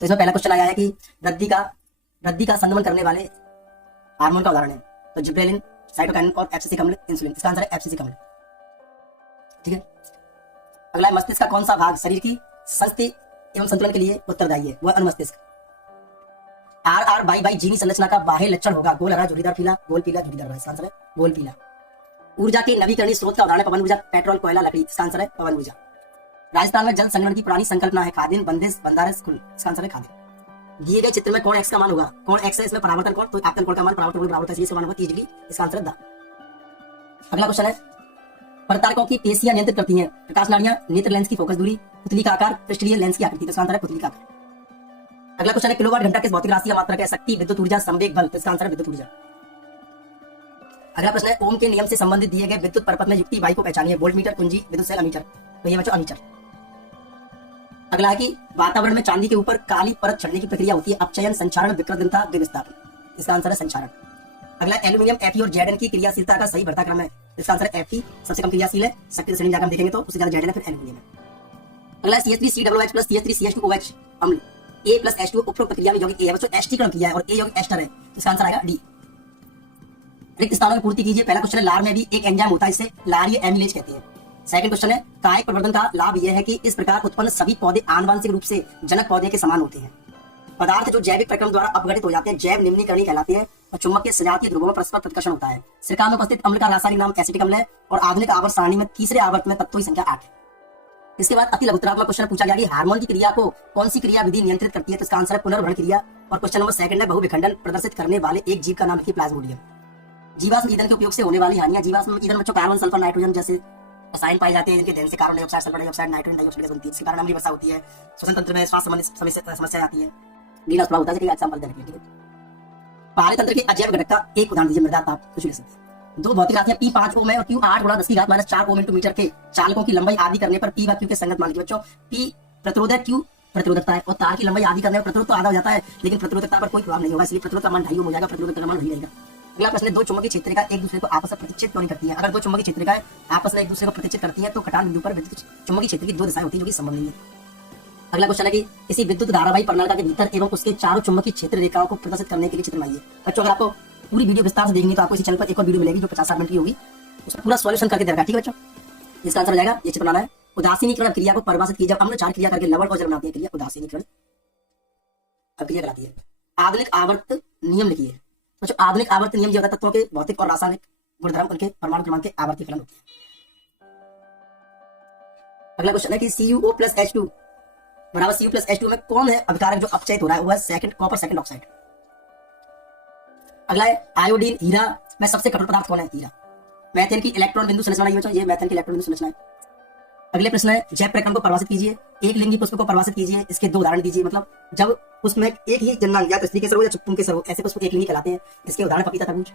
तो इसमें पहला क्वेश्चन आया है कि रद्दी का संगमन करने वाले हार्मोन का उदाहरण है। तो जिब्रेलिन, साइटोकाइनिन और एफसीसी अम्ल, इंसुलिन। इसका आंसर है एफसीसी अम्ल। ठीक है। अगला है मस्तिष्क का कौन सा भाग शरीर की संस्थिति एवं संतुलन के लिए उत्तरदायी है? वह अनुमस्तिष्क। आर आर बाई बाई जीनी संरचना का बाह्य लक्षण होगा गोल हरा, झुर्रीदार पीला, गोल पीला, झुर्रीदार हरा। इसका आंसर है गोल पीला। ऊर्जा के नवीकरणीय स्रोत का उदाहरण है पवन ऊर्जा, पेट्रोल, कोयला, लकड़ी। इसका आंसर है पवन ऊर्जा। राजस्थान में जल संग्रहण की पुरानी संकल्पना है खादिन, बंदिश, बंदारस, कुल। इसका आंसर है खादिन। दिए गए चित्र में कोण x का मान होगा, कोण x है, इसमें परावर्तन कोण, तो आपतन कोण का मान परावर्तन कोण बराबर है, इसलिए मान होगा 30 डिग्री। इसका आंसर है द। अगला क्वेश्चन है प्रतारकों की पेशियां नियंत्रित करती हैं प्रकाश नाड़ियां, नेत्र लेंस की फोकस दूरी, पुतली का आकार, पृष्ठीय लेंस की आकृति। इसका आंसर है पुतली का आकार। अगला क्वेश्चन है किलोवाट घंटा किस भौतिक राशि या मात्रा की शक्ति, विद्युत ऊर्जा, संवेग, बल। इसका आंसर है विद्युत ऊर्जा। अगला प्रश्न है ओम के नियम से संबंधित दिए गए विद्युत परपथ में युक्ति बाई को पहचानिए, वोल्ट मीटर, कुंजी, विद्युत सेल, अमीटर। तो ये बच्चों अमीटर। अगला है कि वातावरण में चांदी के ऊपर काली परत चढ़ने की प्रक्रिया होती है, अपचयन, संचारण, विकृतता, विस्थापन। इसका आंसर है संचारण। अगला एल्यूमिनियम Fe और Zn की क्रियाशीलता का सही बढ़ता क्रम है। इसका आंसर है Fe सबसे कम क्रियाशील है, शक्ति श्रेणी जाकर हम देखेंगे तो उससे ज्यादा Zn है, फिर एल्यूमिनियम है। अगला CH3COOH प्लस CH3CH2OH अम्ल A प्लस H2O उपरोक्त प्रक्रिया में यौगिक A है बच्चों, एस्टिकरण किया है और A यौगिक एस्टर है। इसका आंसर आएगा डी। रिक्त स्थानों की पूर्ति कीजिए। पहला क्वेश्चन है लार में भी एक एंजाइम होता है, इसे लारीय एमिलेज कहते हैं। सेकंड क्वेश्चन है कायिक प्रवर्धन का लाभ यह है कि इस प्रकार उत्पन्न सभी पौधे आनुवंशिक रूप से जनक पौधे के समान होते हैं। पदार्थ जो जैविक प्रक्रम द्वारा अपघटित हो जाते हैं जैव निम्नीकरणीय कहलाते हैं और चुंबकीय सजातीय ध्रुवों में परस्पर प्रतिकर्षण होता है। सिरका में उपस्थित अम्ल का रासायनिक नाम एसिटिक अम्ल है और आधुनिक आवर्त सारणी में तीसरे आवर्त में तत्वों की संख्या 8 है। इसके बाद अति लघुतरात्मक क्वेश्चन पूछा गया कि हार्मोन की क्रिया को कौन सी क्रिया विधि नियंत्रित करती है? तो इसका आंसर है पुनर्भरण क्रिया। और क्वेश्चन नंबर सेकंड है बहुविखंडन प्रदर्शित करने वाले एक जीव का नाम लिखिए, प्लाज्मोडियम। जीवाश्म ईंधन के उपयोग से होने वाली हानियां। जीवाश्म ईंधन बच्चों कार्बन, सल्फर, नाइट्रोजन जैसे रसायन पाए जाते हैं जिनके दहन से carbon dioxide, sulphur dioxide, nitrogen dioxide gas बनती है। इसके कारण अम्लीय वर्षा होती है, श्वसन तंत्र में श्वास संबंधी समस्या आती है, ग्रीन हाउस प्रभाव होता है। जैसे एग्जांपल देने के लिए पारे तंत्र के अजैव घटक का एक उदाहरण दीजिए, मृदा ताप कुछ ले सकते हैं। दो भौतिक राशियां P 5 ओम है और Q 8 × 10⁻⁴ ओम × मीटर के चालकों की लंबाई आदि करने पर P व Q के संगत मान लीजिए बच्चों। P प्रतिरोध है, Q प्रतिरोधकता है और तार की लंबाई आदि करने पर प्रतिरोध तो आधा हो जाता है लेकिन प्रतिरोधकता पर कोई प्रभाव नहीं होगा, इसलिए प्रतिरोध का मान 2.5 हो जाएगा, प्रतिरोधकता का मान वही रहेगा। अगला प्रश्न है दो चुंबकीय क्षेत्रिका एक दूसरे को आपस में प्रतिच्छेद क्यों नहीं करती हैं? अगर दो चुंबकीय क्षेत्रिकाएं आपस में एक दूसरे को प्रतिच्छेद करती हैं तो कटान बिंदु पर विद्युत चुंबकीय क्षेत्र की दो दिशाएं होती हैं जो कि संभव नहीं है। अगला क्वेश्चन है कि किसी विद्युत धारावाही प्रणालिका के भीतर एवं उसके चारों चुंबकीय क्षेत्र रेखाओं को प्रदर्शित करने के लिए चित्र बनाइए। बच्चों अगर आपको पूरी वीडियो विस्तार से देखनी तो आपको इसी चैनल पर एक और वीडियो मिलेगी जो 50-60 मिनट की होगी, उसका पूरा सॉल्यूशन करके दे रखा है। ठीक है बच्चों, इसका आंसर हो जाएगा ये चित्र बनाना है। उदासीनीकरण क्रिया को परिभाषित कीजिए। जब अम्ल क्षार क्रिया करके लवण और जल बनाती है क्रिया उदासीनीकरण क्रिया कहलाती है। आधुनिक आवर्त नियम लिखिए। बच्चों आधुनिक आवर्त नियम जो होता है तत्वों के भौतिक और रासायनिक गुणधर्म उनके परमाणु क्रमांक के आवर्ती फलन होते हैं। अगला क्वेश्चन है कि CuO प्लस H2 बराबर Cu प्लस H2 में कौन है अभिकारक जो अपचयित हो रहा है? वो है सेकंड कॉपर सेकंड ऑक्साइड। अगला है आयोडीन हीरा में सबसे कठोर पदार्थ कौन है? हीरा। मैथेन की इलेक्ट्रॉन बिंदु संरचना ये मैथेन की इलेक्ट्रॉन बिंदु संरचना है। अगले प्रश्न है जैव प्रक्रम को परिभाषित कीजिए। एक लिंगी पुष्प को परिभाषित कीजिए, इसके दो उदाहरण दीजिए। मतलब जब पुष्प में एक ही जन्मांग या तो स्त्री के सर्व या पुंके सर्व ऐसे पुष्प एक लिंगी कहलाते हैं। इसके उदाहरण पपीता, तरबूज।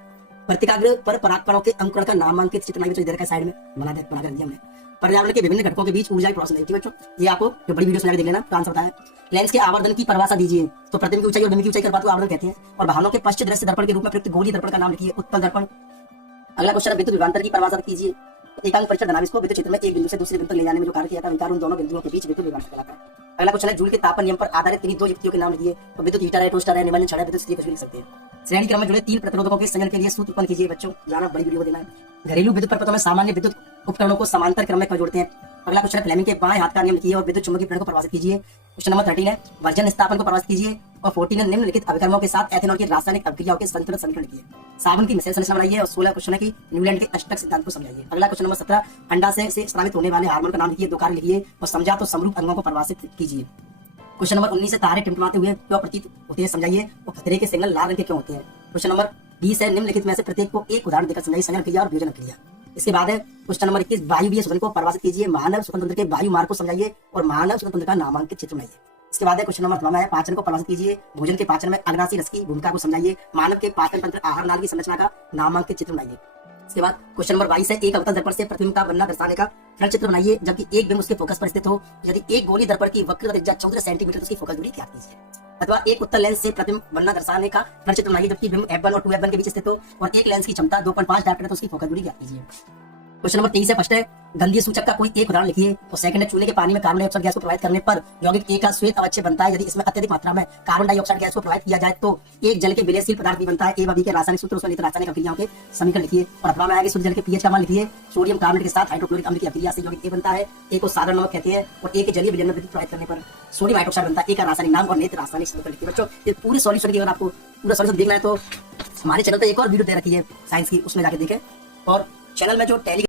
वर्तिकाग्र पर परागकणों के अंकुरण का नामांकित चित्र बनाइए, इधर का साइड में बना कर दिया हमने। पर्यावरण के विभिन्न घटकों के बीच ऊर्जा की प्रोसेस है बच्चों, ये आपको जो बड़ी वीडियो सुना देख लेना, आंसर बताया। लेंस के आवर्धन की परिभाषा दीजिए। तो प्रतिबिंब की ऊंचाई और बिंब की ऊंचाई के अनुपात को आवर्धन कहते हैं। और भावनों के पश्च दृश्य दर्पण के रूप में प्रयुक्त गोलीय दर्पण का नाम लिखिए, उत्तल दर्पण। अगला क्वेश्चन है विद्युत विभवांतर की परिभाषा कीजिए। एकांक परिचय धनावेश को विद्युत क्षेत्र में एक बिंदु से दूसरे बिंदु तक ले जाने में जो कार्य किया था विकार उन दोनों बिंदुओं के बीच विद्युत विभवांतर कहलाता है। अगला क्वेश्चन है जूल के तापमान नियम पर आधारित किन्हीं दो युक्तियों के नाम लिखिए। तो विद्युत हीटर है, टोस्टर है, निमज्जन छड़ है, विद्युत स्त्री कुछ भी लिख सकते हैं। श्रेणी क्रम में जुड़े तीन प्रतिरोधकों के संयोजन के लिए सूत्र उत्पन्न कीजिए। बच्चों जाना बड़ी वीडियो देना है। घरेलू विद्युत परपथों में सामान्य विद्युत उपकरणों को समांतर क्रम में क्यों जोड़ते हैं? अगला क्वेश्चन है फ्लेमिंग के बाएं हाथ का नियम लिखिए और विद्युत चुंबकीय प्रेरण को परिभाषित कीजिए। क्वेश्चन नंबर 13 है वर्जन स्थापन को परिभाषित कीजिए। और 14 है निम्नलिखित अभिकर्मों के साथ एथेनॉल की रासायनिक अभिक्रियाओं के संतुलित समीकरण लिखिए। साबुन की मिश्रण संरचना बनाइए। और 16 क्वेश्चन है कि न्यूलैंड के अष्टक सिद्धांत को समझाइए। अगला क्वेश्चन नंबर 17 अंडाशय से स्रावित होने वाले हार्मोन का नाम लिखिए, दो कार्य लिखिए और समझा तो समरूप अंगों को परिभाषित कीजिए। क्वेश्चन नंबर 19 है तारे टिमटिमाते हुए क्यों प्रतीत होते हैं, समझाइए। और खतरे के सिग्नल लाल रंग के क्यों होते हैं। क्वेश्चन नंबर 20 है निम्नलिखित में से प्रत्येक को एक उदाहरण देकर समझाइए, संयोजन क्रिया और वियोजन क्रिया। इसके बाद है क्वेश्चन नंबर 21 वायुवीय शोधन को परिभाषित कीजिए। मानव श्वसन तंत्र के वायु मार्ग को समझाइए और मानव श्वसन तंत्र का नामांकित चित्र बनाइए। इसके बाद है क्वेश्चन नंबर 12 है पाचन को परिभाषित कीजिए। भोजन के पाचन में अग्रासी रस की भूमिका को समझाइए। मानव के पाचन तंत्र आहार नाल की संरचना का नामांकित चित्र बनाइए। इसके बाद क्वेश्चन नंबर 22 है एक अवतल दर्पण से प्रतिबिंब का बनना दर्शाने का फ्रंट चित्र बनाइए जबकि एक बिंब उसके फोकस पर स्थित हो। यदि एक गोली दर्पण की वक्र त्रिज्या 14 सेंटीमीटर उसकी फोकस दूरी ज्ञात कीजिए। अथवा एक उत्तल लेंस से प्रतिबिंब बनना दर्शाने का फ्रंट चित्र बनाइए जबकि बिंब F1 और 2F1 के बीच स्थित हो और एक लेंस की क्षमता 2.5 डायोप्टर है तो उसकी फोकस दूरी ज्ञात कीजिए। क्वेश्चन नंबर 23 है, फर्स्ट है गंधीय सूचक का कोई एक उदाहरण लिखिए। तो सेकंड है चूल्हे के पानी में कार्बन डाइऑक्साइड गैस को प्रवाहित करने पर यौगिक ए का श्वेत अवच्छय बनता है। यदि इसमें अत्यधिक मात्रा में कार्बन डाइऑक्साइड गैस को प्रवाहित किया जाए तो एक जल के विलयशील पदार्थ भी बनता है। ए व बी के रासायनिक सूत्र उसमें रासायनिक अभिक्रियाओं के समीकरण लिखिए। और अथवा में आएगा शुद्ध जल के पीएच का मान लिखिए। सोडियम कार्बोनेट के साथ हाइड्रोक्लोरिक अम्ल की अभिक्रिया से यौगिक ए बनता है। ए को साधारण नमक कहते हैं और ए के जलीय विलयन में विद्युत प्रवाहित करने पर सोडियम हाइड्रोक्साइड बनता है। ए का रासायनिक नाम और नेत्र रासायनिक समीकरण लिखिए। बच्चों ये पूरे सॉल्यूशन की अगर आपको पूरा सॉल्यूशन देखना है तो हमारे चैनल पे एक और वीडियो दे रखी है साइंस की, उसमें जाके देखें। और चैनल में जो टेली